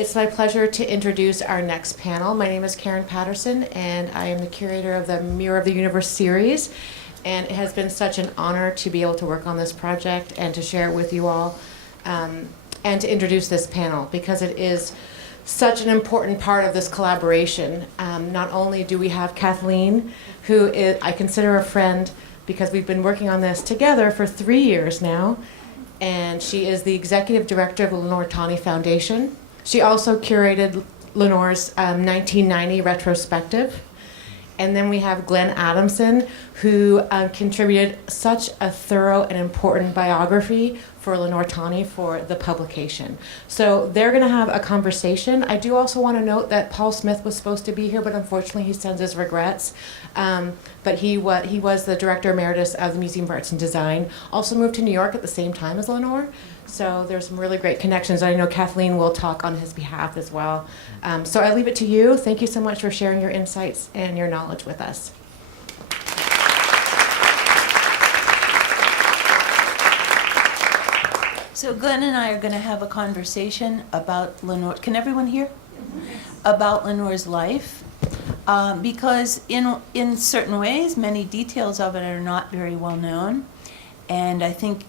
It's my pleasure to introduce our next panel. My name is Karen Patterson, and I am the curator of the Mirror of the Universe series. And it has been such an honor to be able to work on this project and to share it with you all, and to introduce this panel, because it is such an important part of this collaboration. Not only do we have Kathleen, who is, I consider a friend, because we've been working on this together for 3 years now, and she is the executive director of the Lenore Tawney Foundation. She also curated Lenore's 1990 retrospective. And then we have Glenn Adamson, who contributed such a thorough and important biography for Lenore Tawney for the publication. So they're going to have a conversation. I do also want to note that Paul Smith was supposed to be here, but unfortunately he sends his regrets. But he was the director emeritus of the Museum of Arts and Design, also moved to New York at the same time as Lenore. So there's some really great connections. I know Kathleen will talk on his behalf as well. So I leave it to you. Thank you so much for sharing your insights and your knowledge with us. So Glenn and I are going to have a conversation about Lenore. Can everyone hear? About Lenore's life. Because in certain ways, many details of it are not very well known. And I think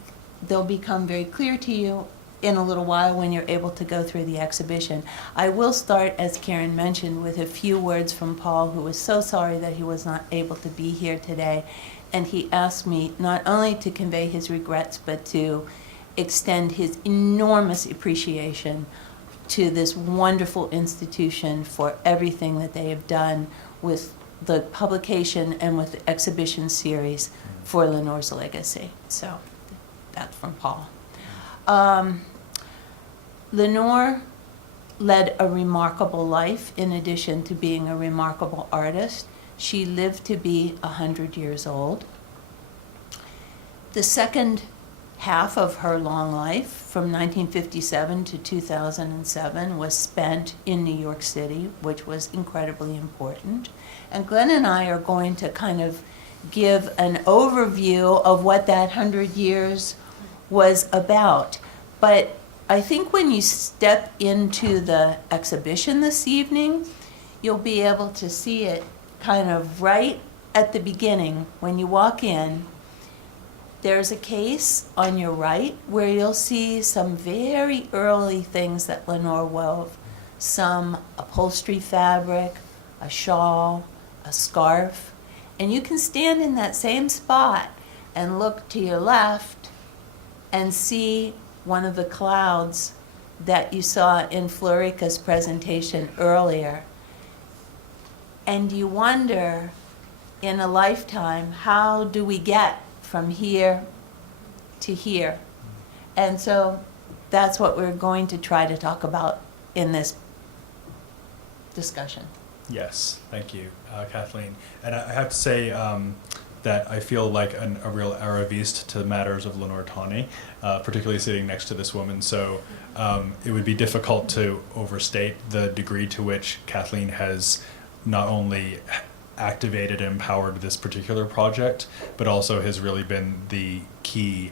they'll become very clear to you in a little while when you're able to go through the exhibition. I will start, as Karen mentioned, with a few words from Paul, who was so sorry that he was not able to be here today. And he asked me not only to convey his regrets, but to extend his enormous appreciation to this wonderful institution for everything that they have done with the publication and with the exhibition series for Lenore's legacy. So that's from Paul. Lenore led a remarkable life in addition to being a remarkable artist. She lived to be 100 years old. The second half of her long life, from 1957 to 2007, was spent in New York City, which was incredibly important. And Glenn and I are going to kind of give an overview of what that 100 years was about. But I think when you step into the exhibition this evening, you'll be able to see it kind of right at the beginning. When you walk in, there's a case on your right where you'll see some very early things that Lenore wove. Some upholstery fabric, a shawl, a scarf. And you can stand in that same spot and look to your left and see one of the clouds that you saw in Florica's presentation earlier. And you wonder, in a lifetime, how do we get from here to here? And so that's what we're going to try to talk about in this discussion. Yes, thank you, Kathleen. And I have to say that I feel like a real Araviste to matters of Lenore Tawney, particularly sitting next to this woman. So it would be difficult to overstate the degree to which Kathleen has not only activated and empowered this particular project, but also has really been the key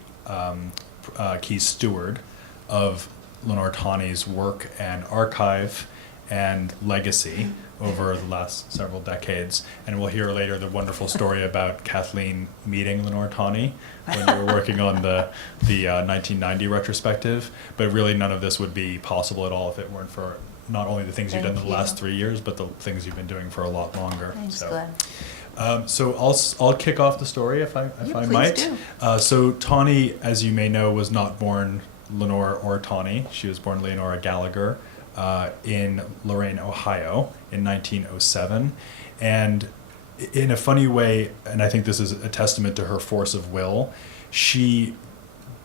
steward of Lenore Tawney's work and archive and legacy over the last several decades. And we'll hear later the wonderful story about Kathleen meeting Lenore Tawney when we were working on the 1990 retrospective. But really none of this would be possible at all if it weren't for not only the things you've done in the last 3 years, but the things you've been doing for a lot longer. Thanks, Glenn. So I'll kick off the story if I might. Do. So Tawney, as you may know, was not born Lenore or Tawney. She was born Leonora Gallagher in Lorain, Ohio in 1907. And in a funny way, and I think this is a testament to her force of will, she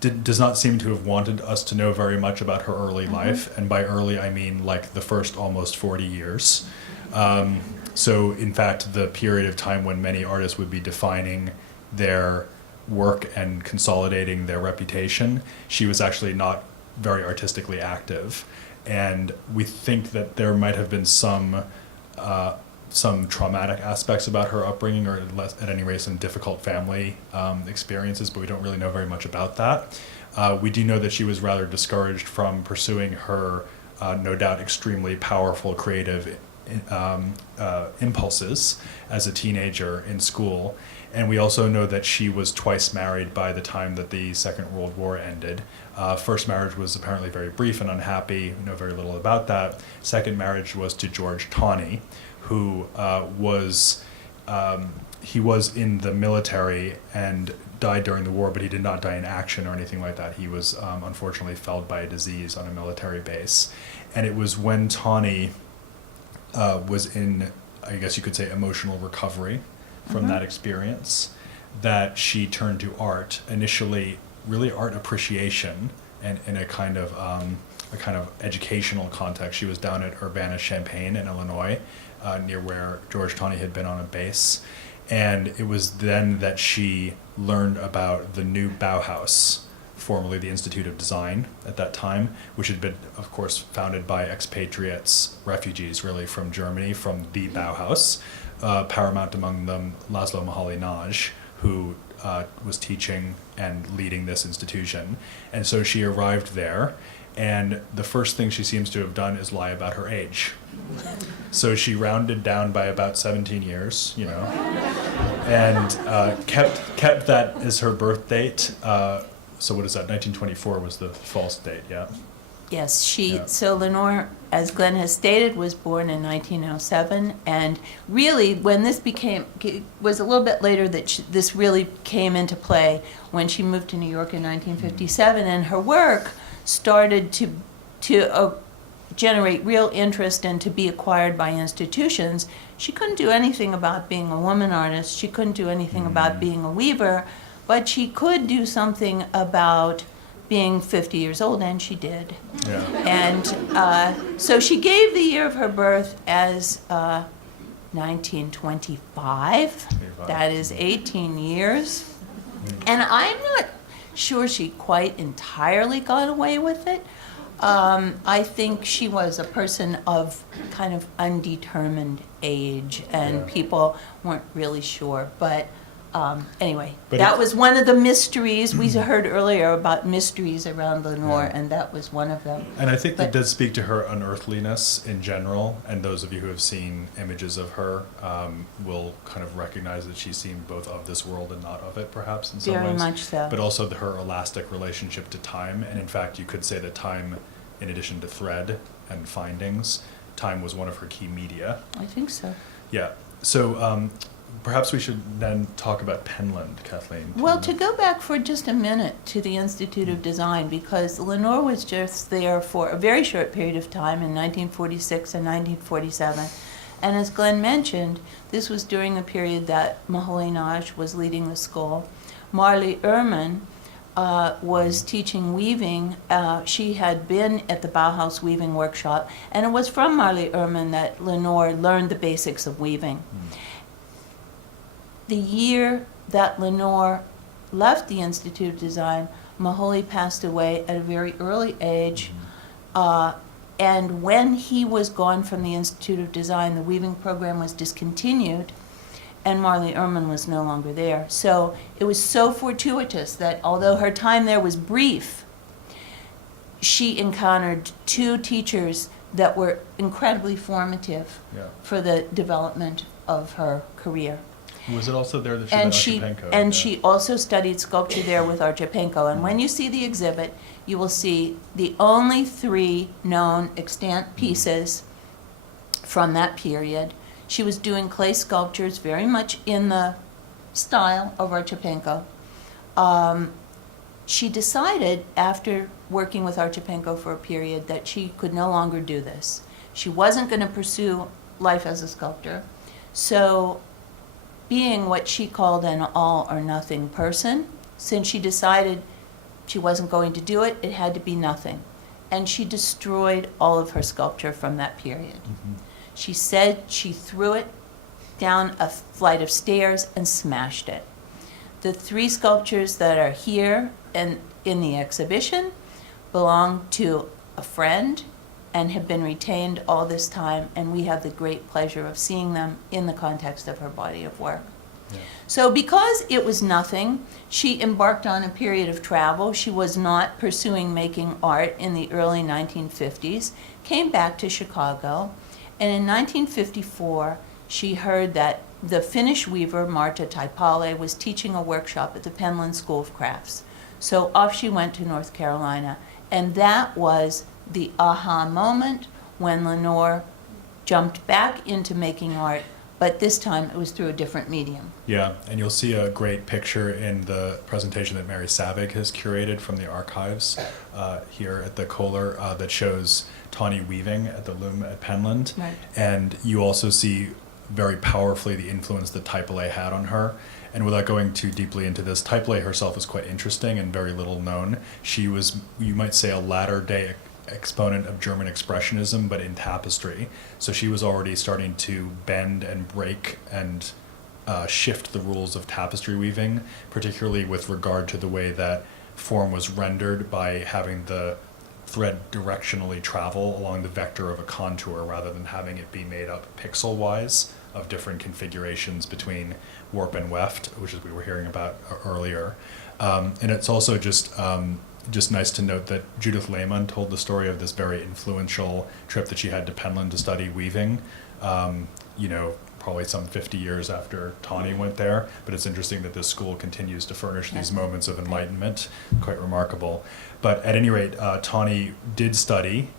does not seem to have wanted us to know very much about her early life. And by early, I mean like the first almost 40 years. So in fact, the period of time when many artists would be defining their work and consolidating their reputation, she was actually not very artistically active. And we think that there might have been some traumatic aspects about her upbringing, or at any rate some difficult family experiences, but we don't really know very much about that. We do know that she was rather discouraged from pursuing her no doubt extremely powerful creative impulses as a teenager in school. And we also know that she was twice married by the time that the Second World War ended. First marriage was apparently very brief and unhappy. We know very little about that. Second marriage was to George Tawney, who he was in the military and died during the war, but he did not die in action or anything like that. He was unfortunately felled by a disease on a military base. And it was when Tawney was in, I guess you could say, emotional recovery from that experience, that she turned to art. Initially, really art appreciation, and in a kind of educational context. She was down at Urbana-Champaign in Illinois, near where George Tawney had been on a base, and it was then that she learned about the new Bauhaus, formerly the Institute of Design at that time, which had been, of course, founded by expatriates, refugees really from Germany, from the Bauhaus. Paramount among them, Laszlo Moholy-Nagy, who was teaching and leading this institution. And so she arrived there, and the first thing she seems to have done is lie about her age. So she rounded down by about 17 years, and kept that as her birth date. So what is that? 1924 was the false date, yeah? Yes, so Lenore, as Glenn has stated, was born in 1907, and really when this was a little bit later that this really came into play when she moved to New York in 1957, and her work started to generate real interest and to be acquired by institutions. She couldn't do anything about being a woman artist, she couldn't do anything about being a weaver, but she could do something about being 50 years old, and she did. Yeah. And so she gave the year of her birth as 1925. That is 18 years. And I'm not sure she quite entirely got away with it. I think she was a person of kind of undetermined age, and people weren't really sure. But anyway, that was one of the mysteries. We heard earlier about mysteries around Lenore, and that was one of them. And I think that does speak to her unearthliness in general, and those of you who have seen images of her will kind of recognize that she seemed both of this world and not of it, perhaps, in some ways. Very much so. But also her elastic relationship to time, and in fact, you could say that time, in addition to thread and findings, time was one of her key media. I think so. Yeah. So perhaps we should then talk about Penland, Kathleen. Well, to go back for just a minute to the Institute of Design, because Lenore was just there for a very short period of time in 1946 and 1947. And as Glenn mentioned, this was during the period that Moholy-Nagy was leading the school. Marley Ehrman was teaching weaving. She had been at the Bauhaus weaving workshop, and it was from Marley Ehrman that Lenore learned the basics of weaving. The year that Lenore left the Institute of Design, Moholy passed away at a very early age. And when he was gone from the Institute of Design, the weaving program was discontinued, and Marley Ehrman was no longer there. So it was so fortuitous that although her time there was brief, she encountered two teachers that were incredibly formative for the development of her career. Was it also there that she met Archipenko? And she also studied sculpture there with Archipenko. And when you see the exhibit, you will see the only 3 known extant pieces from that period. She was doing clay sculptures very much in the style of Archipenko. She decided, after working with Archipenko for a period, that she could no longer do this. She wasn't going to pursue life as a sculptor. So, being what she called an all-or-nothing person, since she decided she wasn't going to do it, it had to be nothing. And she destroyed all of her sculpture from that period. She said she threw it down a flight of stairs and smashed it. The 3 sculptures that are here and in the exhibition belong to a friend and have been retained all this time, and we have the great pleasure of seeing them in the context of her body of work. Yeah. So because it was nothing, she embarked on a period of travel. She was not pursuing making art in the early 1950s, came back to Chicago, and in 1954, she heard that the Finnish weaver Marta Taipale was teaching a workshop at the Penland School of Crafts. So off she went to North Carolina, and that was the aha moment when Lenore jumped back into making art, but this time it was through a different medium. Yeah, and you'll see a great picture in the presentation that Mary Savig has curated from the archives here at the Kohler that shows Tawney weaving at the loom at Penland. Right. And you also see very powerfully the influence that Taipale had on her. And without going too deeply into this, Taipale herself is quite interesting and very little known. She was, you might say, a latter-day exponent of German Expressionism, but in tapestry. So she was already starting to bend and break and shift the rules of tapestry weaving, particularly with regard to the way that form was rendered by having the thread directionally travel along the vector of a contour rather than having it be made up pixel-wise of different configurations between warp and weft, which is we were hearing about earlier. And it's also just nice to note that Judith Lehmann told the story of this very influential trip that she had to Penland to study weaving, probably some 50 years after Tawney went there. But it's interesting that this school continues to furnish these moments of enlightenment, quite remarkable. But at any rate, Tawney did study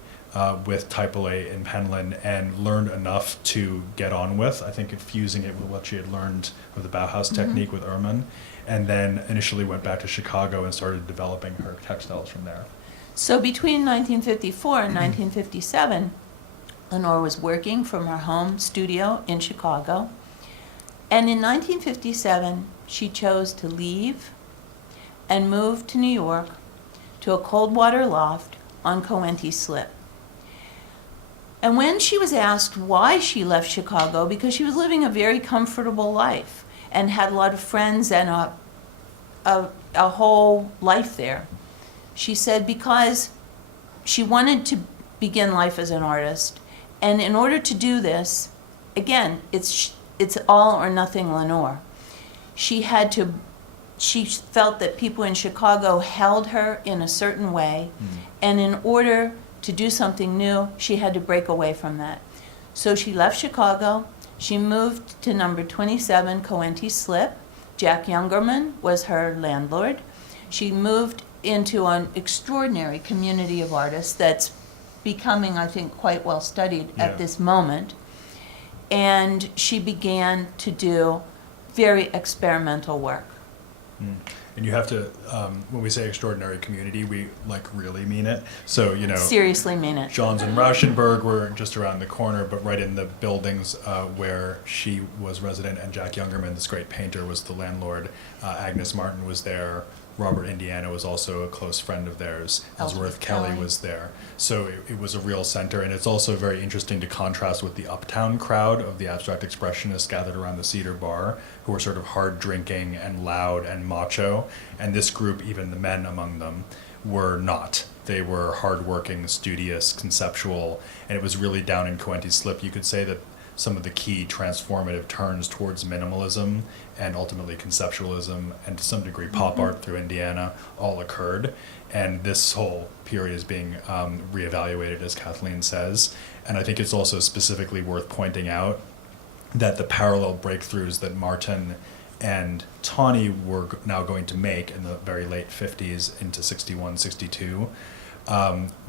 with Taipale in Penland and learned enough to get on with, I think, fusing it with what she had learned with the Bauhaus technique with Erman, and then initially went back to Chicago and started developing her textiles from there. So between 1954 and 1957, Lenore was working from her home studio in Chicago. And in 1957, she chose to leave and move to New York to a cold water loft on Coenty Slip. And when she was asked why she left Chicago, because she was living a very comfortable life and had a lot of friends and a whole life there, she said because she wanted to begin life as an artist. And in order to do this, again, it's all or nothing Lenore. She felt that people in Chicago held her in a certain way, and in order to do something new, she had to break away from that. So she left Chicago, she moved to number 27 Coenty Slip. Jack Youngerman was her landlord. She moved into an extraordinary community of artists that's becoming, I think, quite well studied at this moment. And she began to do very experimental work. And you have to, when we say extraordinary community, we really mean it. So, Seriously mean it. Johns and Rauschenberg were just around the corner, but right in the buildings where she was resident, and Jack Youngerman, this great painter, was the landlord. Agnes Martin was there. Robert Indiana was also a close friend of theirs. Ellsworth Kelly was there. So it was a real center, and it's also very interesting to contrast with the uptown crowd of the abstract expressionists gathered around the Cedar Bar, who were sort of hard drinking and loud and macho. And this group, even the men among them, were not. They were hardworking, studious, conceptual, and it was really down in Coenty Slip. You could say that some of the key transformative turns towards minimalism and ultimately conceptualism and to some degree pop art through Indiana all occurred. And this whole period is being reevaluated, as Kathleen says. And I think it's also specifically worth pointing out that the parallel breakthroughs that Martin and Tawney were now going to make in the very late 50s into 61, 62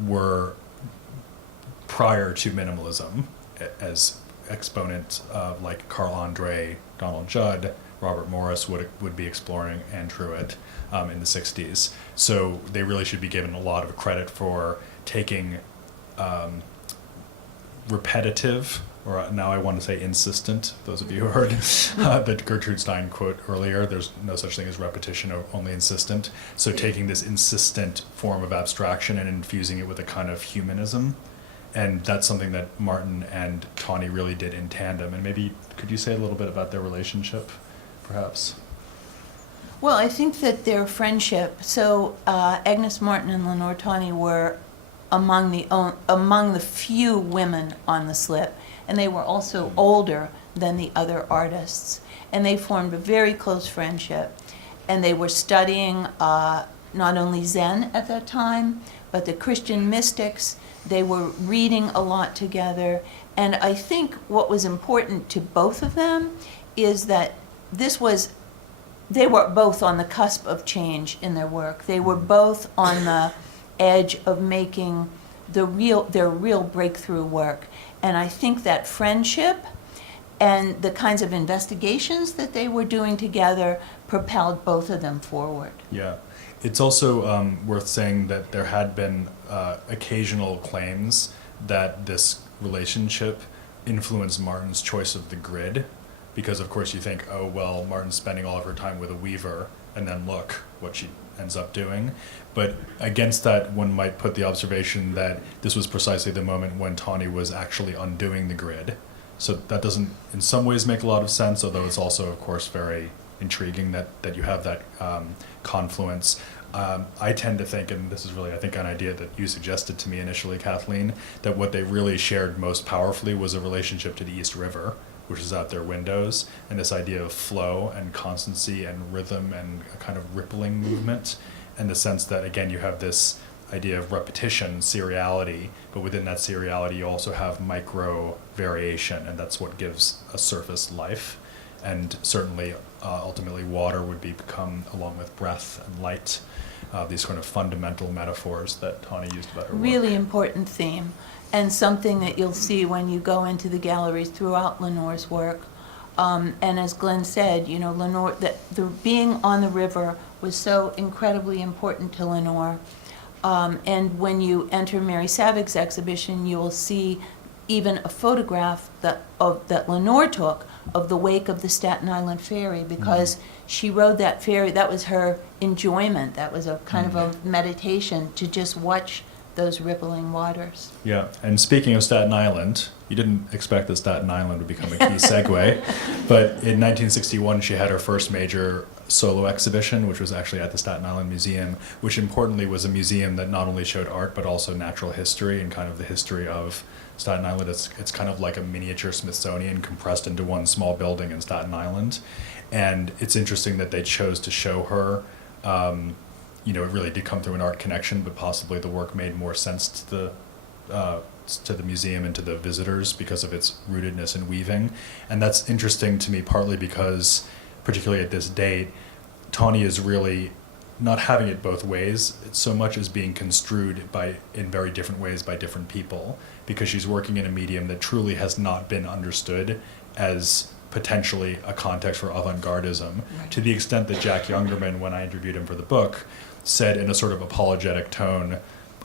were prior to minimalism, as exponents like Carl Andre, Donald Judd, Robert Morris would be exploring, and Truitt in the 60s. So they really should be given a lot of credit for taking repetitive, or now I want to say insistent, those of you who heard the Gertrude Stein quote earlier, there's no such thing as repetition, only insistent. So taking this insistent form of abstraction and infusing it with a kind of humanism. And that's something that Martin and Tawney really did in tandem. And maybe could you say a little bit about their relationship, perhaps? Well, I think that their friendship, so Agnes Martin and Lenore Tawney were among the few women on the slip, and they were also older than the other artists. And they formed a very close friendship. And they were studying not only Zen at that time, but the Christian mystics. They were reading a lot together. And I think what was important to both of them is that they were both on the cusp of change in their work. They were both on the edge of making their real breakthrough work. And I think that friendship and the kinds of investigations that they were doing together propelled both of them forward. Yeah. It's also worth saying that there had been occasional claims that this relationship influenced Martin's choice of the grid, because of course you think, oh, well, Martin's spending all of her time with a weaver, and then look what she ends up doing. But against that, one might put the observation that this was precisely the moment when Tawney was actually undoing the grid. So that doesn't, in some ways, make a lot of sense, although it's also, of course, very intriguing that you have that confluence. I tend to think, and this is really, I think, an idea that you suggested to me initially, Kathleen, that what they really shared most powerfully was a relationship to the East River, which is out their windows, and this idea of flow and constancy and rhythm and a kind of rippling movement, and the sense that, again, you have this idea of repetition, seriality, but within that seriality you also have micro variation, and that's what gives a surface life. And certainly, ultimately, water would become, along with breath and light, these kind of fundamental metaphors that Tawney used about her work. Really important theme, and something that you'll see when you go into the galleries throughout Lenore's work. And as Glenn said, you know, Lenore, the being on the river was so incredibly important to Lenore. And when you enter Mary Savig's exhibition, you will see even a photograph that Lenore took of the wake of the Staten Island ferry, because she rode that ferry. That was her enjoyment. That was a kind of a meditation to just watch those rippling waters. Yeah, and speaking of Staten Island, you didn't expect that Staten Island would become a key segue, but in 1961 she had her first major solo exhibition, which was actually at the Staten Island Museum, which importantly was a museum that not only showed art but also natural history and kind of the history of Staten Island. It's kind of like a miniature Smithsonian compressed into one small building in Staten Island. And it's interesting that they chose to show her, you know, it really did come through an art connection, but possibly the work made more sense to the museum and to the visitors because of its rootedness in weaving. And that's interesting to me partly because, particularly at this date, Tawney is really not having it both ways so much as being construed in very different ways by different people, because she's working in a medium that truly has not been understood as potentially a context for avant-gardism, Right. to the extent that Jack Youngerman, when I interviewed him for the book, said in a sort of apologetic tone,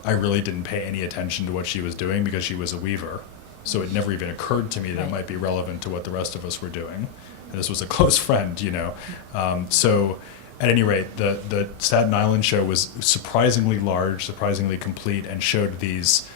I really didn't pay any attention to what she was doing because she was a weaver. So it never even occurred to me that it Right. might be relevant to what the rest of us were doing. And this was a close friend, you know. So at any rate, the Staten Island show was surprisingly large, surprisingly complete, and showed these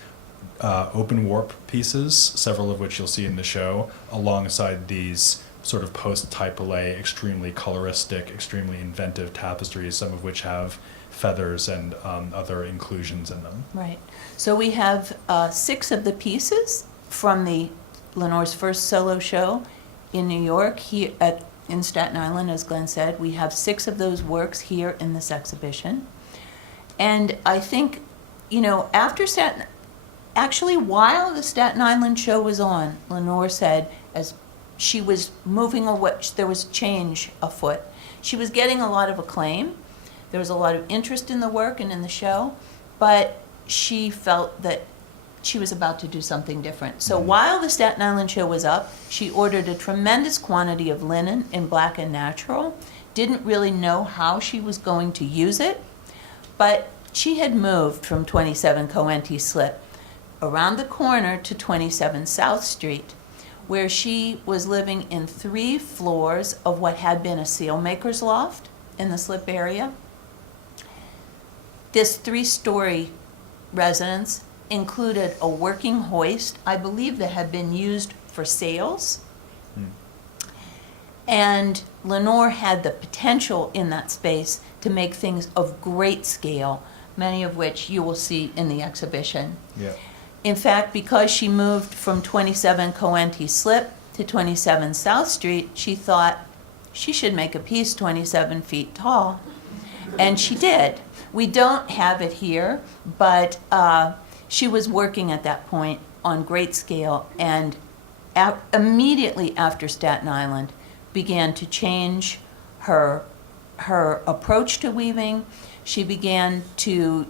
open warp pieces, several of which you'll see in the show, alongside these sort of post-Typolais, extremely coloristic, extremely inventive tapestries, some of which have feathers and other inclusions in them. Right. So we have 6 of the pieces from Lenore's first solo show in New York, here in Staten Island, as Glenn said. We have 6 of those works here in this exhibition. And I think, you know, actually while the Staten Island show was on, Lenore said, as she was moving away, there was change afoot. She was getting a lot of acclaim. There was a lot of interest in the work and in the show, but she felt that she was about to do something different. So while the Staten Island show was up, she ordered a tremendous quantity of linen in black and natural, didn't really know how she was going to use it, but she had moved from 27 Coenty Slip around the corner to 27 South Street, where she was living in 3 floors of what had been a sailmaker's loft in the slip area. This 3-story residence included a working hoist, I believe, that had been used for sails. And Lenore had the potential in that space to make things of great scale, many of which you will see in the exhibition. Yeah. In fact, because she moved from 27 Coenty Slip to 27 South Street, she thought she should make a piece 27 feet tall. And she did. We don't have it here, but she was working at that point on great scale, and immediately after Staten Island began to change her approach to weaving. She began to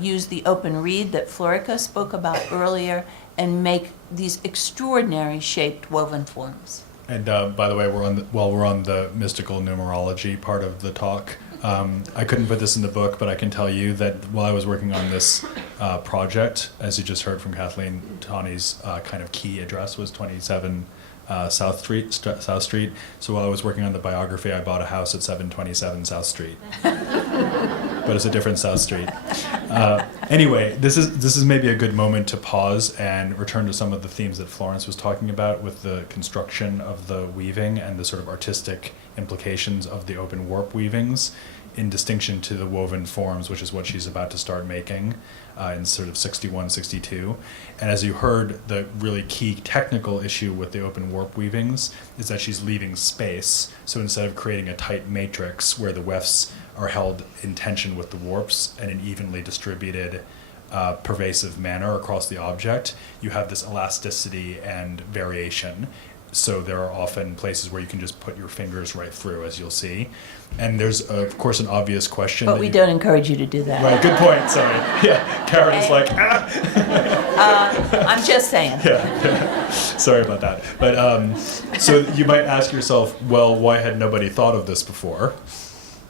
use the open reed that Florica spoke about earlier and make these extraordinary shaped woven forms. And by the way, while we're on the mystical numerology part of the talk, I couldn't put this in the book, but I can tell you that while I was working on this project, as you just heard from Kathleen, Tawney's kind of key address was 27 South Street. So while I was working on the biography, I bought a house at 727 South Street. But it's a different South Street. Anyway, this is maybe a good moment to pause and return to some of the themes that Florence was talking about with the construction of the weaving and the sort of artistic implications of the open warp weavings, in distinction to the woven forms, which is what she's about to start making in sort of 61, 62. And as you heard, the really key technical issue with the open warp weavings is that she's leaving space. So instead of creating a tight matrix where the wefts are held in tension with the warps in an evenly distributed, pervasive manner across the object, you have this elasticity and variation. So there are often places where you can just put your fingers right through, as you'll see. And there's, of course, an obvious question. But we don't encourage you to do that. Right, good point, sorry. Yeah, Karen is like, I'm just saying. Yeah, sorry about that. But so you might ask yourself, well, why had nobody thought of this before?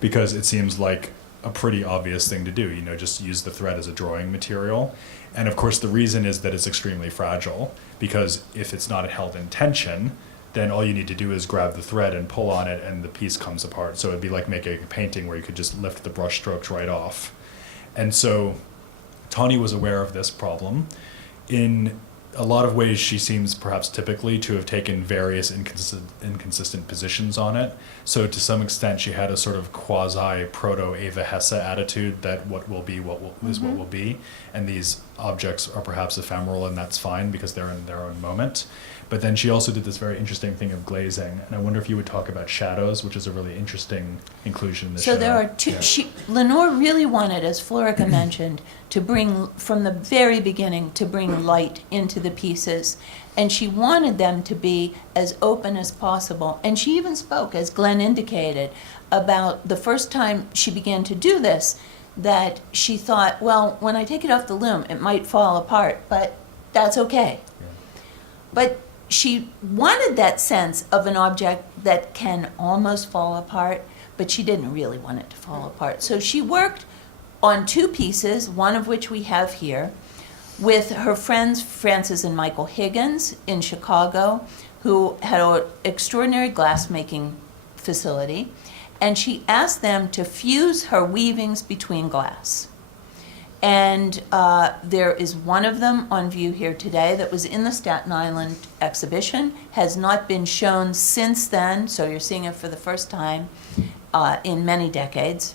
Because it seems like a pretty obvious thing to do, just use the thread as a drawing material. And of course, the reason is that it's extremely fragile, because if it's not held in tension, then all you need to do is grab the thread and pull on it and the piece comes apart. So it'd be like making a painting where you could just lift the brush strokes right off. And so Tawney was aware of this problem. In a lot of ways, she seems perhaps typically to have taken various inconsistent positions on it. So to some extent, she had a sort of quasi-proto-Eva Hesse attitude that what will be is what will be. And these objects are perhaps ephemeral, and that's fine because they're in their own moment. But then she also did this very interesting thing of glazing. And I wonder if you would talk about shadows, which is a really interesting inclusion in the show. So there are two. Yeah. Lenore really wanted, as Florica mentioned, to bring, from the very beginning, to bring light into the pieces. And she wanted them to be as open as possible. And she even spoke, as Glenn indicated, about the first time she began to do this, that she thought, well, when I take it off the loom, it might fall apart, but that's okay. Yeah. But she wanted that sense of an object that can almost fall apart, but she didn't really want it to fall apart. So she worked on two pieces, one of which we have here, with her friends Frances and Michael Higgins in Chicago, who had an extraordinary glassmaking facility, and she asked them to fuse her weavings between glass. And there is one of them on view here today that was in the Staten Island exhibition, has not been shown since then, so you're seeing it for the first time in many decades,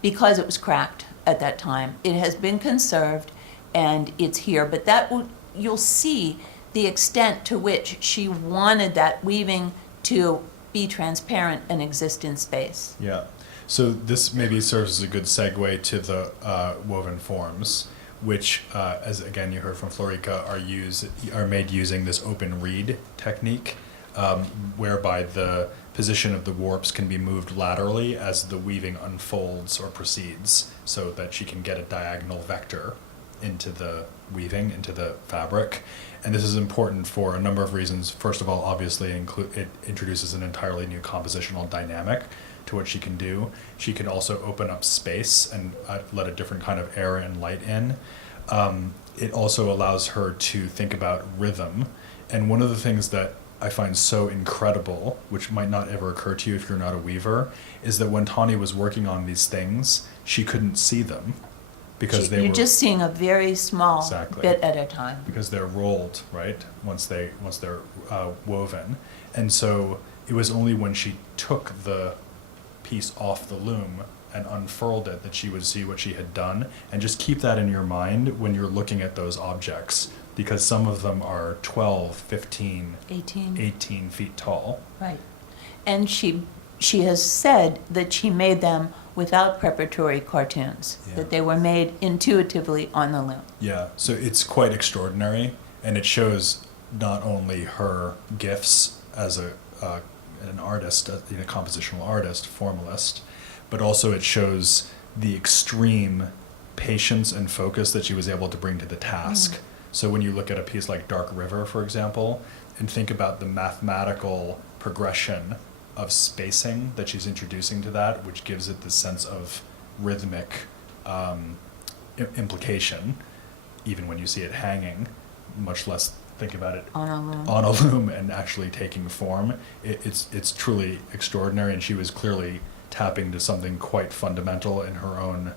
because it was cracked at that time. It has been conserved, and it's here, but you'll see the extent to which she wanted that weaving to be transparent and exist in space. Yeah. So this maybe serves as a good segue to the woven forms, which, as again you heard from Florica, are made using this open reed technique, whereby the position of the warps can be moved laterally as the weaving unfolds or proceeds, so that she can get a diagonal vector into the weaving, into the fabric. And this is important for a number of reasons. First of all, obviously, it introduces an entirely new compositional dynamic to what she can do. She can also open up space and let a different kind of air and light in. It also allows her to think about rhythm. And one of the things that I find so incredible, which might not ever occur to you if you're not a weaver, is that when Tawney was working on these things, she couldn't see them because you're just seeing a very small bit at a time. Because they're rolled, right? Once they're woven. And so it was only when she took the piece off the loom and unfurled it that she would see what she had done. And just keep that in your mind when you're looking at those objects. because some of them are 12, 15, 18. 18 feet tall. Right. And she has said that she made them without preparatory cartoons, Yeah. that they were made intuitively on the loom. Yeah, so it's quite extraordinary, and it shows not only her gifts as an artist, a compositional artist, formalist, but also it shows the extreme patience and focus that she was able to bring to the task. So when you look at a piece like Dark River, for example, and think about the mathematical progression of spacing that she's introducing to that, which gives it this sense of rhythmic implication, even when you see it hanging, much less think about it On a loom. on a loom and actually taking form. It's truly extraordinary, and she was clearly tapping to something quite fundamental in her own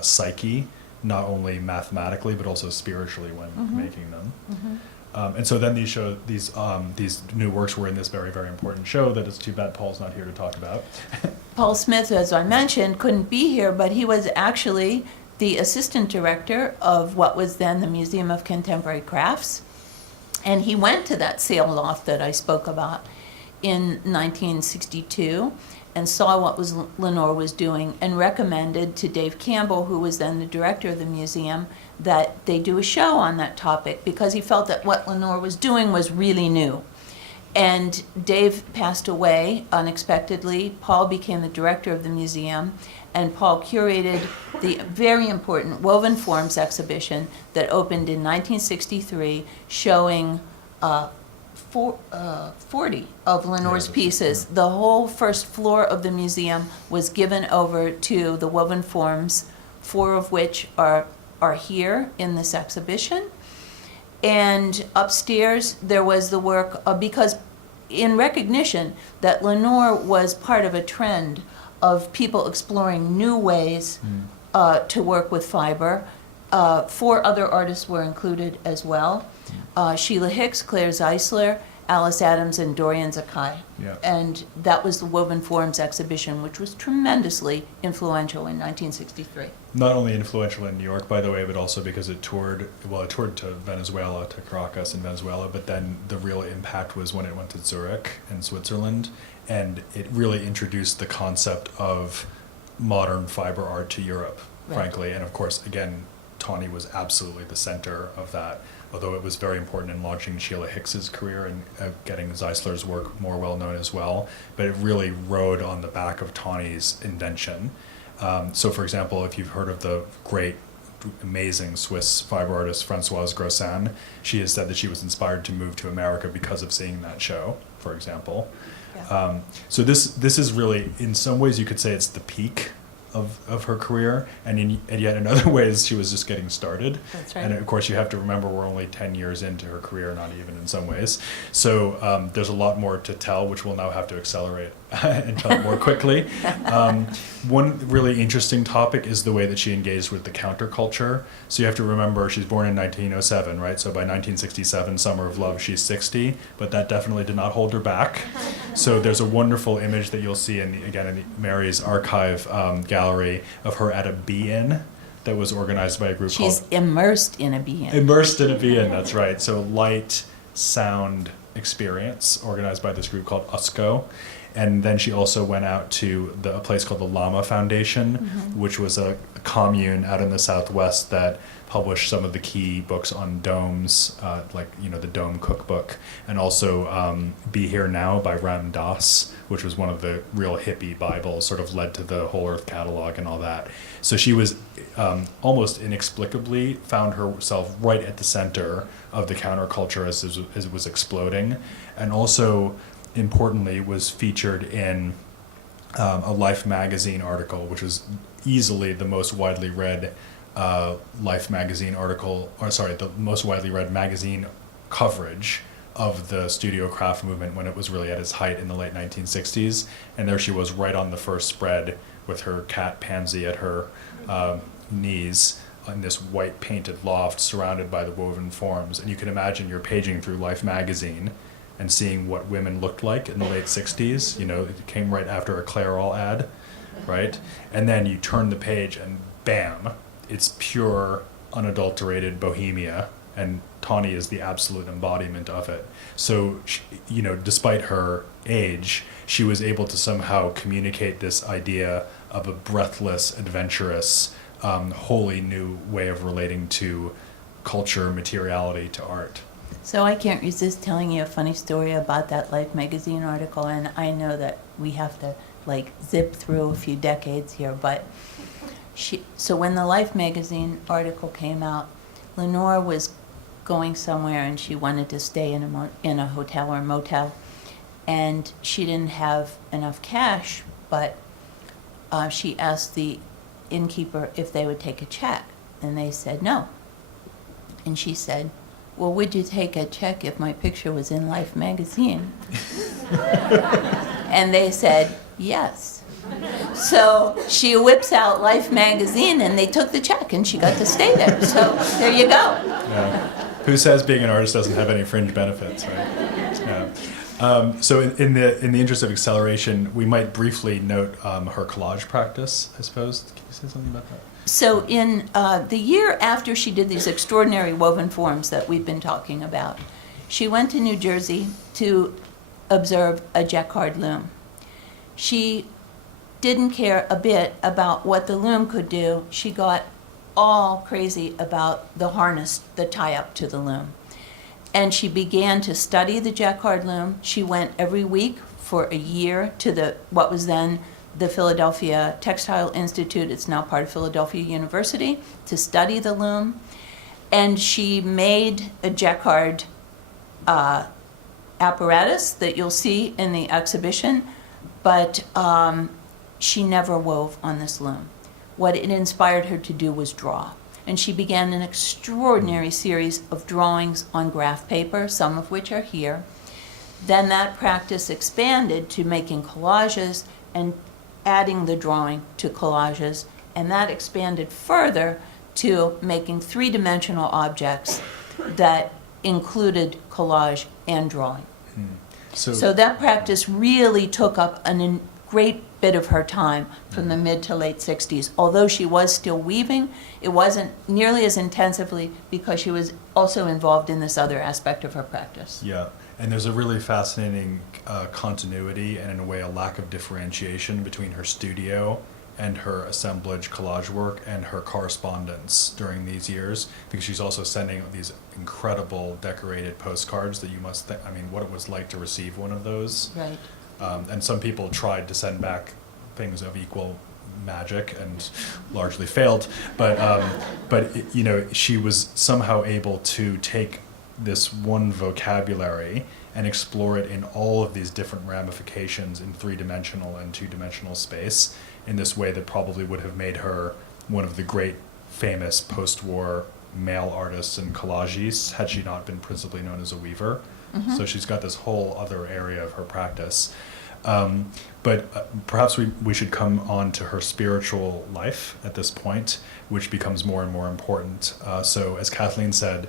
psyche, not only mathematically but also spiritually when making them. And so then these new works were in this very, very important show that it's too bad Paul's not here to talk about. Paul Smith, as I mentioned, couldn't be here, but he was actually the assistant director of what was then the Museum of Contemporary Crafts. And he went to that sail loft that I spoke about in 1962 and saw what Lenore was doing and recommended to Dave Campbell, who was then the director of the museum, that they do a show on that topic because he felt that what Lenore was doing was really new. And Dave passed away unexpectedly. Paul became the director of the museum, and Paul curated the very important Woven Forms exhibition that opened in 1963, showing 40 of Lenore's pieces. The whole first floor of the museum was given over to the Woven Forms, 4 of which are here in this exhibition. And upstairs there was the work because in recognition that Lenore was part of a trend of people exploring new ways to work with fiber. 4 other artists were included as well. Sheila Hicks, Claire Zeisler, Alice Adams, and Dorian Zakai. Yeah. And that was the Woven Forms exhibition, which was tremendously influential in 1963. Not only influential in New York, by the way, but also because it toured to Venezuela, to Caracas in Venezuela, but then the real impact was when it went to Zurich in Switzerland, and it really introduced the concept of modern fiber art to Europe, frankly. And of course, again, Tawney was absolutely the center of that, although it was very important in launching Sheila Hicks's career and getting Zeisler's work more well known as well. But it really rode on the back of Tawney's invention. So, for example, if you've heard of the great, amazing Swiss fiber artist Françoise Grossin, she has said that she was inspired to move to America because of seeing that show, for example. Yeah. So this is really, in some ways, you could say it's the peak of her career, and yet in other ways she was just getting started. That's right. And of course you have to remember we're only 10 years into her career, not even in some ways. So there's a lot more to tell, which we'll now have to accelerate and tell more quickly. One really interesting topic is the way that she engaged with the counterculture. So you have to remember she's born in 1907, right? So by 1967, Summer of Love, she's 60, but that definitely did not hold her back. So there's a wonderful image that you'll see in Mary's archive gallery of her at a be-in that was organized by a group She's called immersed in a be-in. Immersed in a be-in, that's right. So light, sound experience organized by this group called USCO. And then she also went out to a place called the Llama Foundation, which was a commune out in the Southwest that published some of the key books on domes, like the Dome Cookbook, and also Be Here Now by Ram Dass, which was one of the real hippie Bibles, sort of led to the Whole Earth Catalog and all that. So she was almost inexplicably found herself right at the center of the counterculture as it was exploding, and also importantly was featured in a Life magazine article, which was easily the most widely read Life magazine article, the most widely read magazine coverage of the studio craft movement when it was really at its height in the late 1960s. And there she was right on the first spread with her cat Pansy at her knees in this white painted loft surrounded by the woven forms. And you can imagine you're paging through Life magazine and seeing what women looked like in the late 60s. It came right after a Clairol ad, right? And then you turn the page and bam, it's pure, unadulterated bohemia and Tawney is the absolute embodiment of it. So, you know, despite her age, she was able to somehow communicate this idea of a breathless, adventurous, wholly new way of relating to culture, materiality, to art. So I can't resist telling you a funny story about that Life magazine article, and I know that we have to like zip through a few decades here, but so when the Life magazine article came out, Lenore was going somewhere and she wanted to stay in a hotel or motel, and she didn't have enough cash, but she asked the innkeeper if they would take a check, and they said no. And she said, well, would you take a check if my picture was in Life magazine? And they said, yes. So she whips out Life magazine, and they took the check, and she got to stay there. So there you go. Yeah. Who says being an artist doesn't have any fringe benefits, right? Yeah. So in the interest of acceleration, we might briefly note her collage practice, I suppose. Can you say something about that? So in the year after she did these extraordinary woven forms that we've been talking about, she went to New Jersey to observe a jacquard loom. She didn't care a bit about what the loom could do. She got all crazy about the harness, the tie-up to the loom. And she began to study the jacquard loom. She went every week for a year to what was then the Philadelphia Textile Institute, it's now part of Philadelphia University, to study the loom. And she made a jacquard apparatus that you'll see in the exhibition, but she never wove on this loom. What it inspired her to do was draw. And she began an extraordinary series of drawings on graph paper, some of which are here. Then that practice expanded to making collages and adding the drawing to collages, and that expanded further to making three-dimensional objects that included collage and drawing. So that practice really took up a great bit of her time from the mid to late 60s. Although she was still weaving, it wasn't nearly as intensively because she was also involved in this other aspect of her practice. Yeah, and there's a really fascinating continuity and in a way a lack of differentiation between her studio and her assemblage collage work and her correspondence during these years, because she's also sending these incredible decorated postcards that you must think, I mean, what it was like to receive one of those. Right. And some people tried to send back things of equal magic and largely failed, but you know, she was somehow able to take this one vocabulary and explore it in all of these different ramifications in three-dimensional and two-dimensional space in this way that probably would have made her one of the great famous post-war male artists and collagists had she not been principally known as a weaver. Mm-hmm. So she's got this whole other area of her practice. But perhaps we should come on to her spiritual life at this point, which becomes more and more important. So as Kathleen said,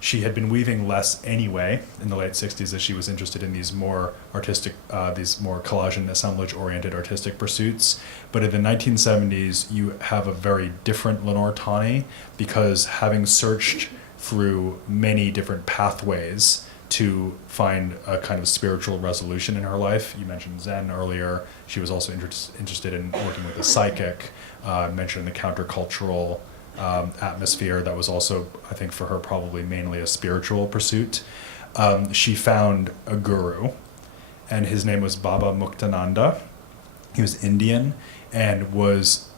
she had been weaving less anyway in the late 60s as she was interested in these more artistic, these more collage and assemblage-oriented artistic pursuits. But in the 1970s, you have a very different Lenore Tawney, because having searched through many different pathways to find a kind of spiritual resolution in her life. You mentioned Zen earlier. She was also interested in working with the psychic, mentioned the countercultural atmosphere that was also, I think, for her probably mainly a spiritual pursuit. She found a guru, and his name was Baba Muktananda. He was Indian and was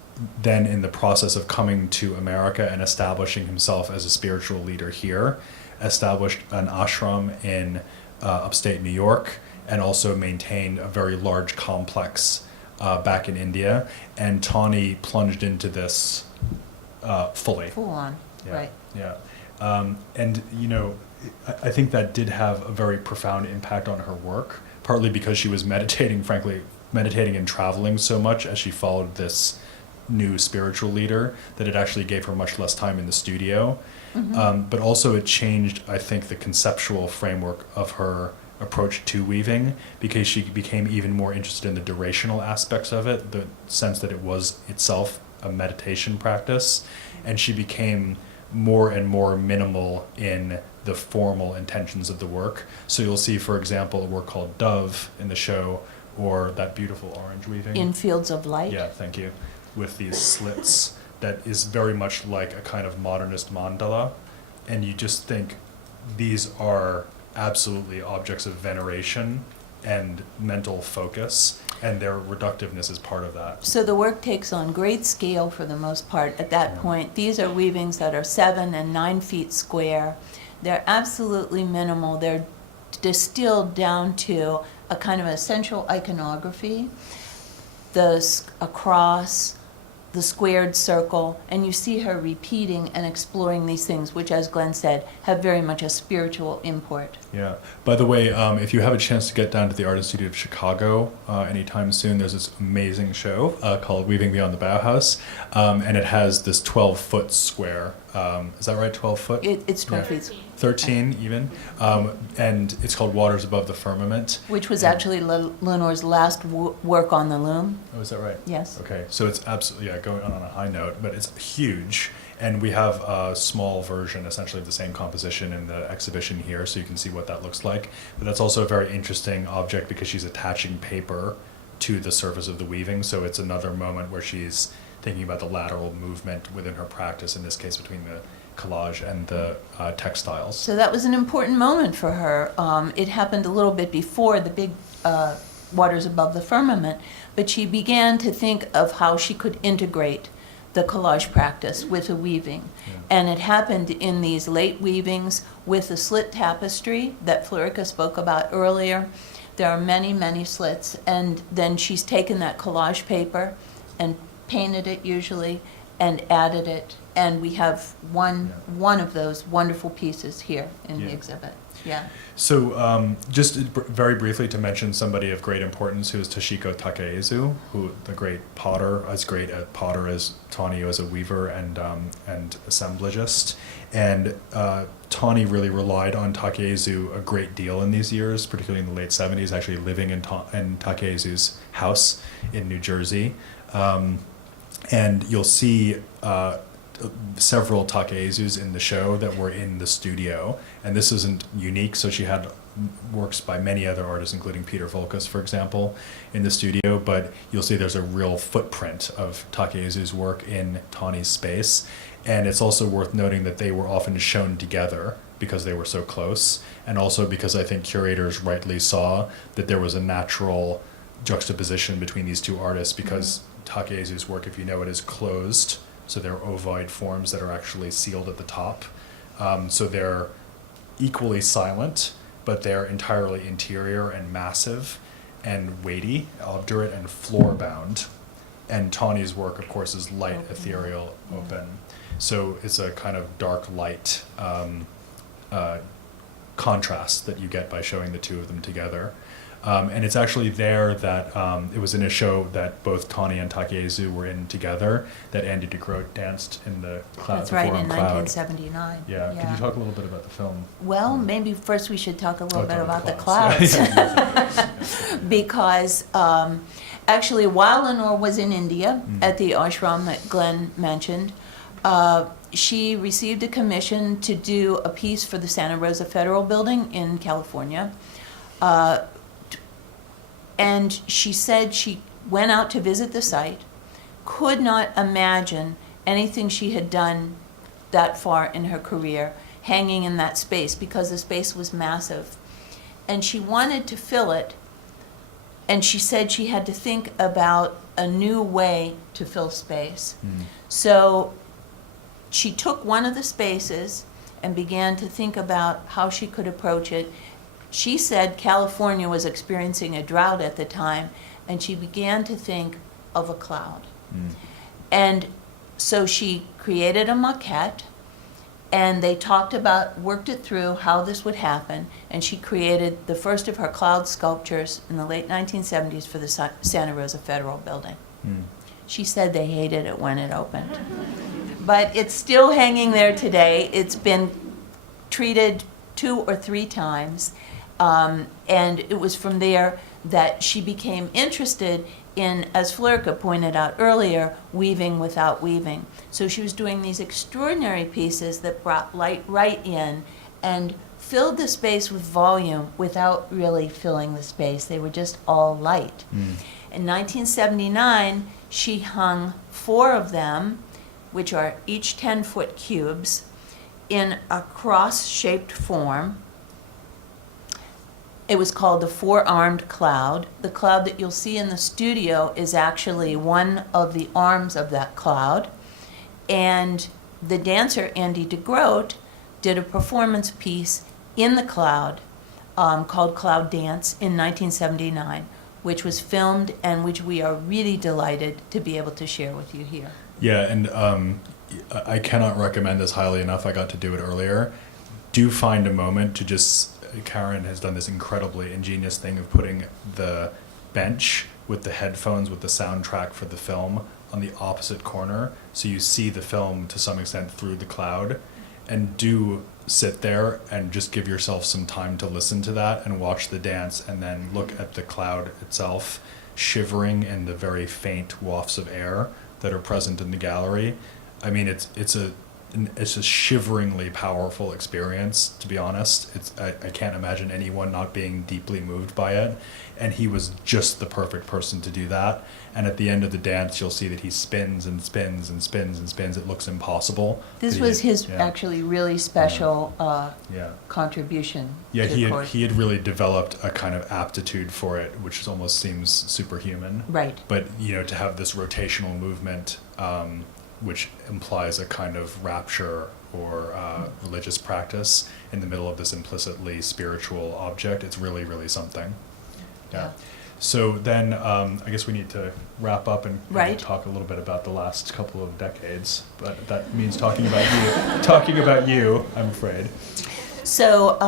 then in the process of coming to America and establishing himself as a spiritual leader here, established an ashram in upstate New York, and also maintained a very large complex back in India. And Tawney plunged into this fully. Full on, Yeah, right. Yeah. And, you know, I think that did have a very profound impact on her work, partly because she was meditating and traveling so much as she followed this new spiritual leader, that it actually gave her much less time in the studio. Mm-hmm. But also it changed, I think, the conceptual framework of her approach to weaving, because she became even more interested in the durational aspects of it, the sense that it was itself a meditation practice, and she became more and more minimal in the formal intentions of the work. So you'll see, for example, a work called Dove in the show, or that beautiful orange weaving. In Fields of Light. Yeah, thank you. With these slits, that is very much like a kind of modernist mandala. And you just think these are absolutely objects of veneration and mental focus, and their reductiveness is part of that. So the work takes on great scale for the most part at that point. These are weavings that are 7 and 9 feet square. They're absolutely minimal. They're distilled down to a kind of essential iconography, a cross, the squared circle, and you see her repeating and exploring these things, which, as Glenn said, have very much a spiritual import. Yeah. By the way, if you have a chance to get down to the Art Institute of Chicago anytime soon, there's this amazing show called Weaving Beyond the Bauhaus, and it has this 12-foot square. Is that right, 12 foot? It's 12 feet. 13 even, and it's called Waters Above the Firmament. Which was actually Lenore's last work on the loom. Oh, is that right? Yes. Okay, so it's absolutely, going on a high note, but it's huge, and we have a small version, essentially, of the same composition in the exhibition here, so you can see what that looks like. But that's also a very interesting object because she's attaching paper to the surface of the weaving, so it's another moment where she's thinking about the lateral movement within her practice, in this case between the collage and the textiles. So that was an important moment for her. It happened a little bit before the big Waters Above the Firmament, but she began to think of how she could integrate the collage practice with the weaving. Yeah. And it happened in these late weavings with the slit tapestry that Florica spoke about earlier. There are many, many slits, and then she's taken that collage paper and painted it usually and added it, and we have one of those wonderful pieces here in the exhibit. Yeah. So just very briefly to mention somebody of great importance who is Toshiko Takeezu, who the great potter, as great a potter as Tawney as a weaver and assemblagist. And Tawney really relied on Takeezu a great deal in these years, particularly in the late 70s, actually living in Takeezu's house in New Jersey. And you'll see several Takeezus in the show that were in the studio, and this isn't unique, so she had works by many other artists, including Peter Volkas, for example, in the studio, but you'll see there's a real footprint of Takeezu's work in Tawney's space, and it's also worth noting that they were often shown together because they were so close, and also because I think curators rightly saw that there was a natural juxtaposition between these two artists, because Takeezu's work, if you know it, is closed, so they're ovoid forms that are actually sealed at the top. So they're equally silent, but they're entirely interior and massive and weighty, obdurate and floor-bound. And Tawney's work, of course, is light, ethereal, open. So it's a kind of dark light contrast that you get by showing the two of them together. And it's actually there that it was in a show that both Tawney and Takeezu were in together that Andy DeGroat danced in the Cloud. That's right, in Forearmed Cloud. 1979. Yeah. Could you talk a little bit about the film? Well, maybe first we should talk a little bit about the clouds. clouds. Because actually, while Lenore was in India at the ashram that Glenn mentioned, she received a commission to do a piece for the Santa Rosa Federal Building in California. And she said she went out to visit the site, could not imagine anything she had done that far in her career hanging in that space because the space was massive. And she wanted to fill it, and she said she had to think about a new way to fill space. So she took one of the spaces and began to think about how she could approach it. She said California was experiencing a drought at the time, and she began to think of a cloud. And so she created a maquette, and they worked it through how this would happen, and she created the first of her cloud sculptures in the late 1970s for the Santa Rosa Federal Building. She said they hated it when it opened. But it's still hanging there today. It's been treated 2 or 3 times. And it was from there that she became interested in, as Florica pointed out earlier, weaving without weaving. So she was doing these extraordinary pieces that brought light right in and filled the space with volume without really filling the space. They were just all light. In 1979, she hung 4 of them, which are each 10-foot cubes, in a cross-shaped form. It was called the Forearmed Cloud. The cloud that you'll see in the studio is actually one of the arms of that cloud. And the dancer, Andy DeGroat, did a performance piece in the cloud called Cloud Dance in 1979, which was filmed and which we are really delighted to be able to share with you here. Yeah, and I cannot recommend this highly enough. I got to do it earlier. Do find a moment to just, Karen has done this incredibly ingenious thing of putting the bench with the headphones with the soundtrack for the film on the opposite corner, so you see the film to some extent through the cloud, and do sit there and just give yourself some time to listen to that and watch the dance, and then look at the cloud itself shivering in the very faint wafts of air that are present in the gallery. I mean, it's a shiveringly powerful experience, to be honest. I can't imagine anyone not being deeply moved by it, and he was just the perfect person to do that. And at the end of the dance, you'll see that he spins and spins and spins and spins. It looks impossible. This was his actually really special contribution. Yeah, to he had really developed a kind of aptitude for it, which almost seems superhuman. Right. But to have this rotational movement, which implies a kind of rapture or religious practice in the middle of this implicitly spiritual object, it's really, really something. Yeah. So then I guess we need to wrap up and talk a little bit about the last couple of decades. But that means talking about you. Talking about you, I'm afraid. So,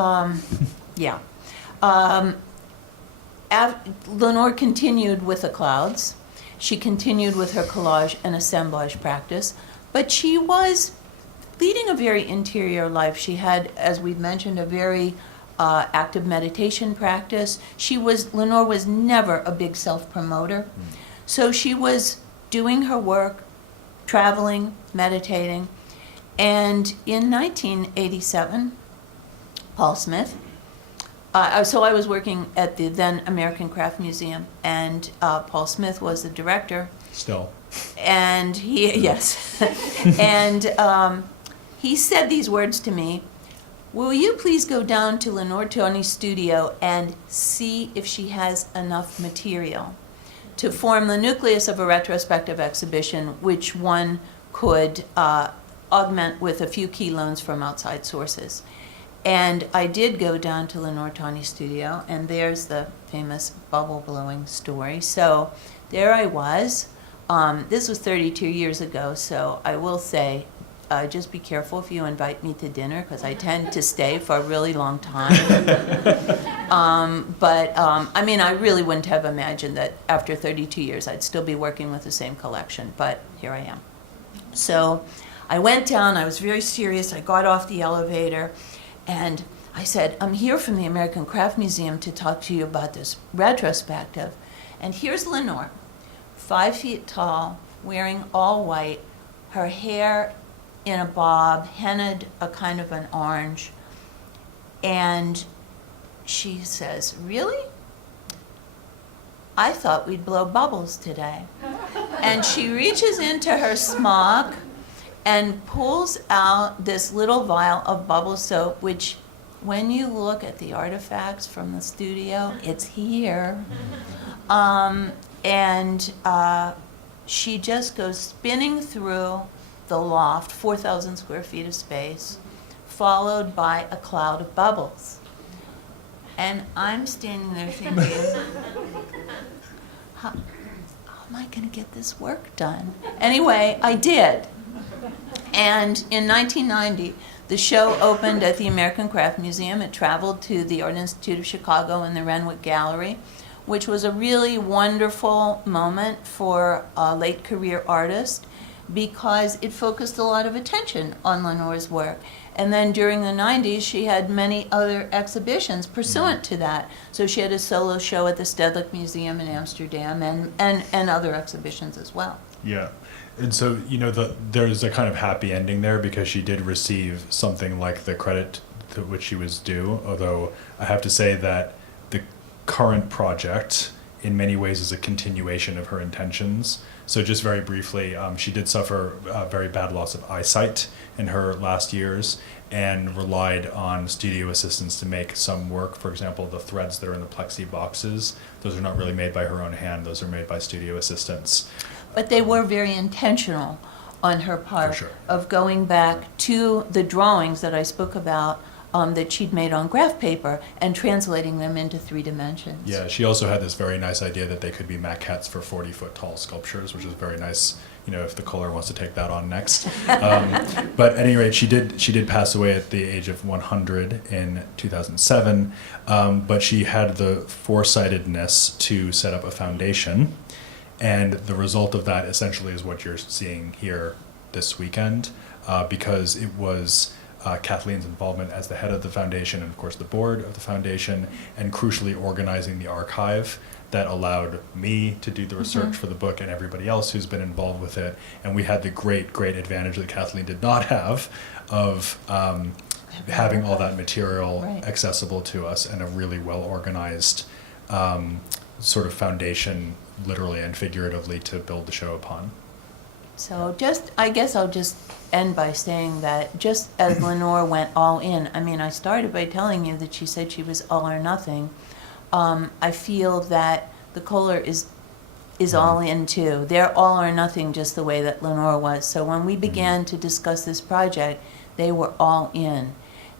Lenore continued with the clouds. She continued with her collage and assemblage practice, but she was leading a very interior life. She had, as we've mentioned, a very active meditation practice. Lenore was never a big self-promoter. So she was doing her work, traveling, meditating, and in 1987, Paul Smith, so I was working at the then American Craft Museum, and Paul Smith was the director. Still. And he said these words to me: "Will you please go down to Lenore Tawney's studio and see if she has enough material to form the nucleus of a retrospective exhibition, which one could augment with a few key loans from outside sources." And I did go down to Lenore Tawney's studio, and there's the famous bubble blowing story. So there I was. This was 32 years ago, so I will say, just be careful if you invite me to dinner, because I tend to stay for a really long time. I mean, I really wouldn't have imagined that after 32 years I'd still be working with the same collection, but here I am. So I went down, I was very serious, I got off the elevator, and I said, "I'm here from the American Craft Museum to talk to you about this retrospective." And here's Lenore, 5 feet tall, wearing all white, her hair in a bob, hennaed a kind of an orange. And she says, "Really? I thought we'd blow bubbles today." And she reaches into her smock and pulls out this little vial of bubble soap, which, when you look at the artifacts from the studio, it's here. She just goes spinning through the loft, 4,000 square feet of space, followed by a cloud of bubbles. And I'm standing there thinking, how am I going to get this work done? Anyway, I did. And in 1990, the show opened at the American Craft Museum. It traveled to the Art Institute of Chicago and the Renwick Gallery, which was a really wonderful moment for a late career artist. because it focused a lot of attention on Lenore's work. And then during the 90s, she had many other exhibitions pursuant to that. So she had a solo show at the Stedelijk Museum in Amsterdam and other exhibitions as well. Yeah. And so, there's a kind of happy ending there because she did receive something like the credit to which she was due, although I have to say that the current project in many ways is a continuation of her intentions. So just very briefly, she did suffer a very bad loss of eyesight in her last years and relied on studio assistants to make some work. For example, the threads that are in the plexi boxes, those are not really made by her own hand, those are made by studio assistants. But they were very intentional on her part For sure. of going back to the drawings that I spoke about that she'd made on graph paper and translating them into 3 dimensions. Yeah, she also had this very nice idea that they could be maquettes for 40-foot tall sculptures, which is very nice, if the caller wants to take that on next. But at any rate, she did pass away at the age of 100 in 2007, but she had the foresightedness to set up a foundation, and the result of that essentially is what you're seeing here this weekend, because it was Kathleen's involvement as the head of the foundation and, of course, the board of the foundation, and crucially organizing the archive that allowed me to do the research for the book and everybody else who's been involved with it. And we had the great advantage that Kathleen did not have of having all that material accessible to us and a really well-organized sort of foundation, literally and figuratively, to build the show upon. So I guess I'll just end by saying that just as Lenore went all in, I started by telling you that she said she was all or nothing. I feel that the Kohler is all in too. They're all or nothing just the way that Lenore was. So when we began to discuss this project, they were all in.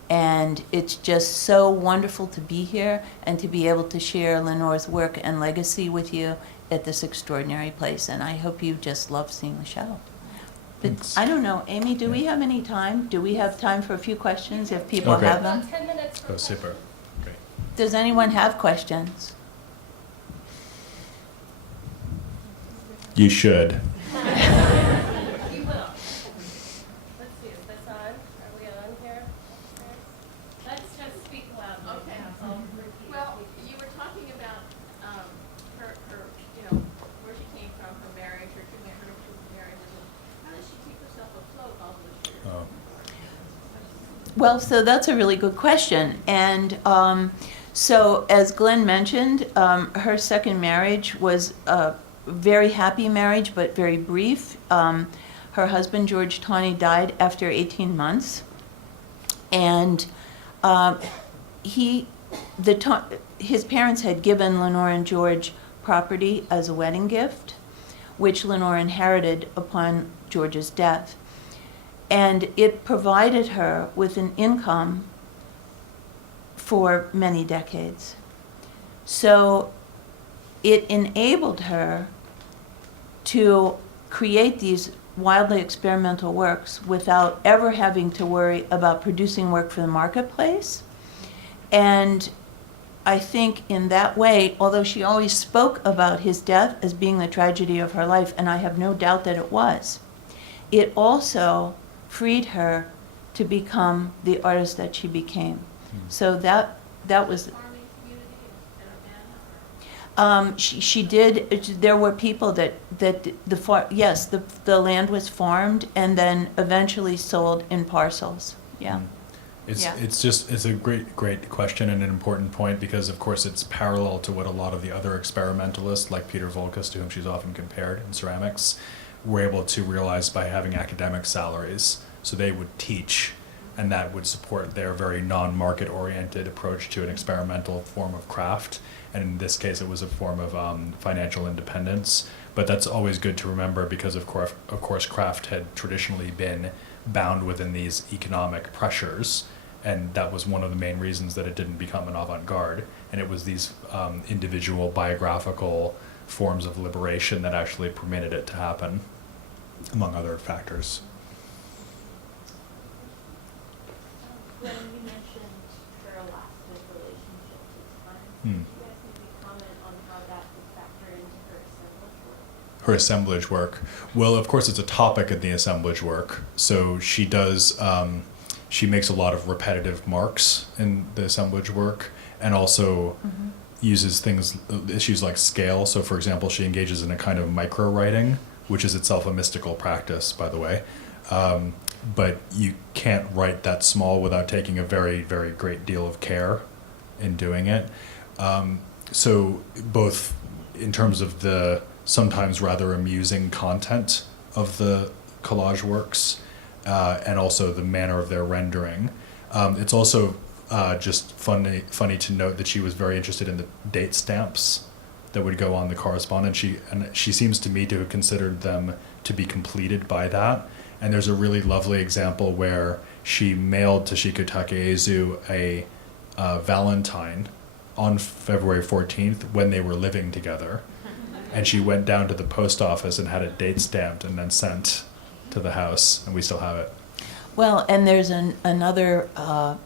And it's just so wonderful to be here and to be able to share Lenore's work and legacy with you at this extraordinary place. And I hope you just love seeing the show. But Thanks. I don't know, Amy, do we have any time? Do we have time for a few questions if people Okay. have them? 10 minutes. Oh, super. Great. Does anyone have questions? You should. We will. Let's see, is this on? Are we on here? Let's just speak loudly. Okay. I'll repeat. Well, you were talking about her, where she came from, her marriage, her two marriages. How does she keep herself afloat all those years? Oh. Well, so that's a really good question. And so as Glenn mentioned, her second marriage was a very happy marriage, but very brief. Her husband, George Tawney, died after 18 months. And his parents had given Lenore and George property as a wedding gift, which Lenore inherited upon George's death. And it provided her with an income for many decades. So it enabled her to create these wildly experimental works without ever having to worry about producing work for the marketplace. And I think in that way, although she always spoke about his death as being the tragedy of her life, and I have no doubt that it was, it also freed her to become the artist that she became. So that was. Farming community and a man? She did. There were people that the land was farmed and then eventually sold in parcels. Yeah. It's a great question and an important point, because of course it's parallel to what a lot of the other experimentalists like Peter Volkas, to whom she's often compared in ceramics, were able to realize by having academic salaries. So they would teach, and that would support their very non-market oriented approach to an experimental form of craft. And in this case, it was a form of financial independence. But that's always good to remember, because of course craft had traditionally been bound within these economic pressures. And that was one of the main reasons that it didn't become an avant-garde. And it was these individual biographical forms of liberation that actually permitted it to happen, among other factors. When you mentioned her elastic relationship to time, Hmm. do you guys maybe comment on how that would factor into her assemblage work? her assemblage work. Well, of course, it's a topic in the assemblage work. So she does, she makes a lot of repetitive marks in the assemblage work, and also uses issues like scale. So, for example, she engages in a kind of micro writing, which is itself a mystical practice, by the way. But you can't write that small without taking a very, very great deal of care in doing it. So both in terms of the sometimes rather amusing content of the collage works, and also the manner of their rendering. It's also just funny to note that she was very interested in the date stamps that would go on the correspondence. She seems to me to have considered them to be completed by that. And there's a really lovely example where she mailed Toshiko Takeezu a Valentine on February 14th when they were living together. And she went down to the post office and had a date stamped and then sent to the house, and we still have it. Well, and there's another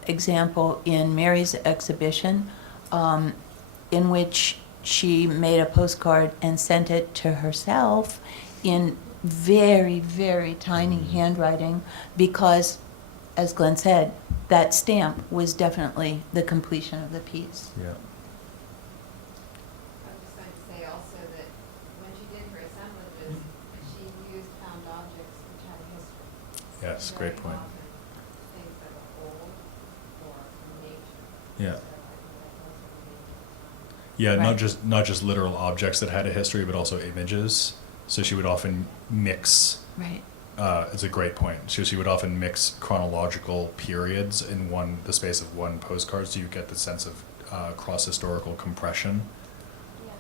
example in Mary's exhibition in which she made a postcard and sent it to herself in very, very tiny handwriting because, as Glenn said, that stamp was definitely the completion of the piece. Yeah. I was just going to say also that when she did her assemblages, she used found objects which had a history. Yes, Very great point. often, things that are old or from nature. Yeah. So I think that those are really Yeah, Right. not just literal objects that had a history, but also images. So she would often mix. Right. It's a great point. So she would often mix chronological periods in the space of one postcard, so you get the sense of cross-historical compression. Yeah,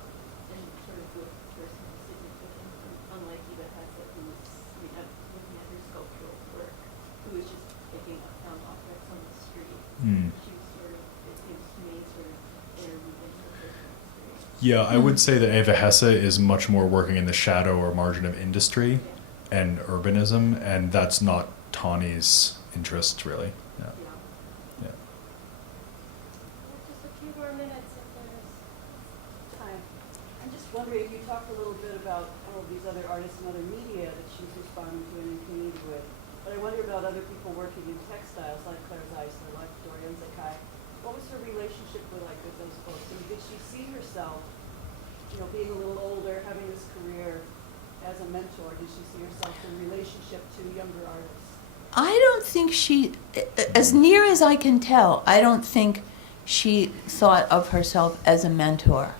and sort of with personal significance, unlike Eva Hesse, who's, looking at her sculptural work, who was just picking up found objects on the street. She was sort of, it seems to me, sort of interweaving her personal experience. Yeah, I would say that Eva Hesse is much more working in the shadow or margin of industry and urbanism, and that's not Tawney's interest, really. Yeah. Yeah. Yeah. Just a few more minutes if there's Hi. I'm just wondering, you talked a little bit about all of these other artists and other media that she's responding to and in community with, but I wonder about other people working in textiles like Claire Zeisler, like Dorian Zakai. What was her relationship with those folks? And did she see herself, being a little older, having this career as a mentor? Did she see herself in relationship to younger artists? I don't think she, as near as I can tell, I don't think she thought of herself as a mentor.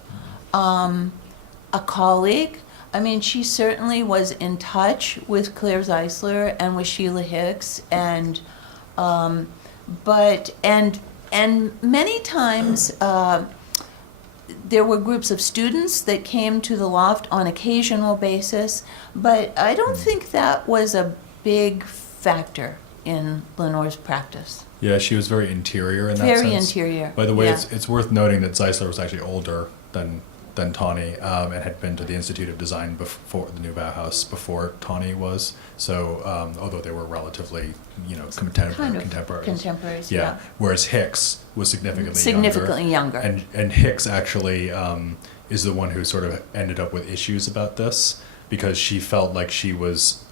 A colleague. I mean, she certainly was in touch with Claire Zeisler and with Sheila Hicks, and many times there were groups of students that came to the loft on occasional basis, but I don't think that was a big factor in Lenore's practice. Yeah, she was very interior in that Very sense. interior. By the way, yeah. it's worth noting that Zeisler was actually older than Tawney, and had been to the Institute of Design before the New Bauhaus before Tawney was. So, although they were relatively, contemporaries. Contemporaries, Yeah. yeah. Whereas Hicks was significantly Younger. And Hicks actually is the one who sort of ended up with issues about this because she felt like she was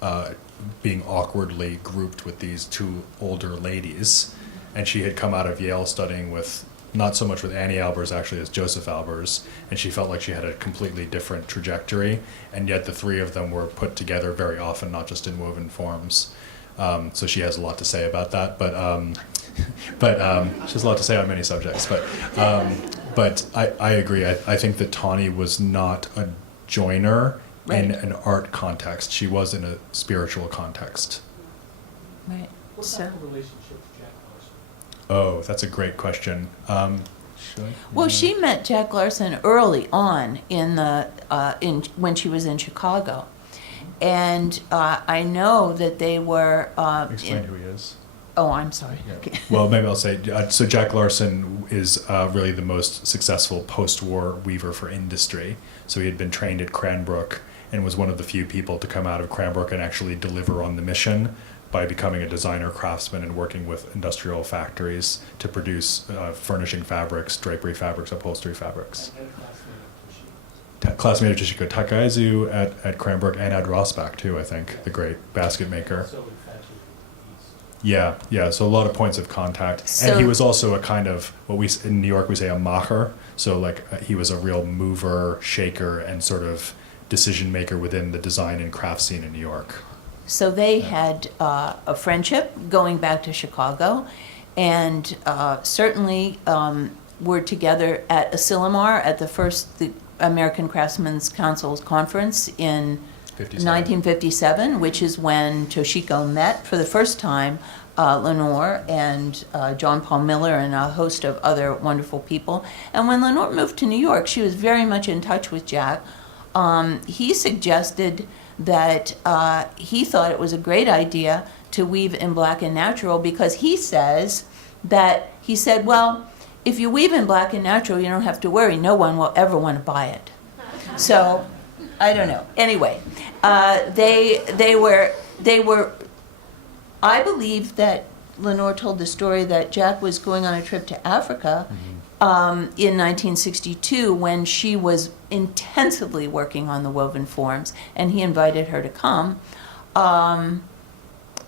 being awkwardly grouped with these two older ladies, and she had come out of Yale studying with not so much with Annie Albers actually as Joseph Albers, and she felt like she had a completely different trajectory, and yet the three of them were put together very often, not just in woven forms. So she has a lot to say about that, but she has a lot to say on many subjects. But I agree. I think that Tawney was not a joiner in an art context. She was in a spiritual context. Right. What's So- that relationship to Jack Larsen? Oh, that's a great question. Well, she met Jack Larsen early on in when she was in Chicago, and I know that they were. Explain who he is. Oh, I'm sorry. Yeah. Well, maybe I'll say, so Jack Larsen is really the most successful post-war weaver for industry. So he had been trained at Cranbrook and was one of the few people to come out of Cranbrook and actually deliver on the mission by becoming a designer craftsman and working with industrial factories to produce furnishing fabrics, drapery fabrics, upholstery fabrics. I had a classmate of Toshiko. classmate of Toshiko Takaizu at Cranbrook, and Ed Rosbach too, I think, the great basket maker. So infatuated with the East. Yeah, so a lot of points of contact. So- And he was also a kind of, what we, in New York we say a macher, so like he was a real mover, shaker, and sort of decision maker within the design and craft scene in New York. So they had a friendship going back to Chicago, and certainly were together at Asilomar at the American Craftsmen's Council's conference in 57. 1957, which is when Toshiko met for the first time Lenore and John Paul Miller and a host of other wonderful people. And when Lenore moved to New York, she was very much in touch with Jack. He suggested that he thought it was a great idea to weave in black and natural because he said, well, if you weave in black and natural, you don't have to worry. No one will ever want to buy it. So, I don't know. Anyway, they were. I believe that Lenore told the story that Jack was going on a trip to Africa in 1962 when she was intensively working on the woven forms, and he invited her to come,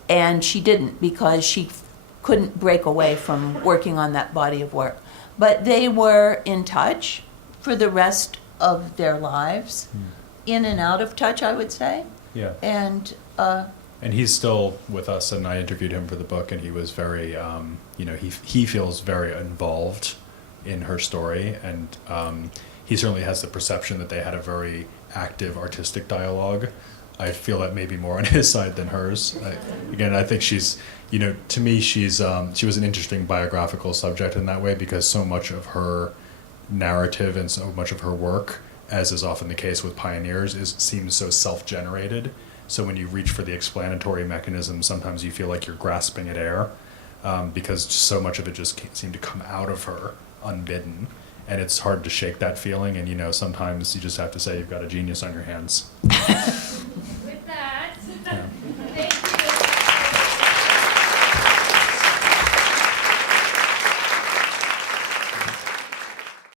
and she didn't because she couldn't break away from working on that body of work. But they were in touch for the rest of their lives, in and out of touch, I would say. Yeah. And he's still with us, and I interviewed him for the book, and he was very, he feels very involved in her story, and he certainly has the perception that they had a very active artistic dialogue. I feel that maybe more on his side than hers. I think she's, to me, she was an interesting biographical subject in that way because so much of her narrative and so much of her work, as is often the case with pioneers, seems so self-generated. So when you reach for the explanatory mechanism, sometimes you feel like you're grasping at air because so much of it just seemed to come out of her unbidden. And it's hard to shake that feeling. And, sometimes you just have to say you've got a genius on your hands. With that, Yeah.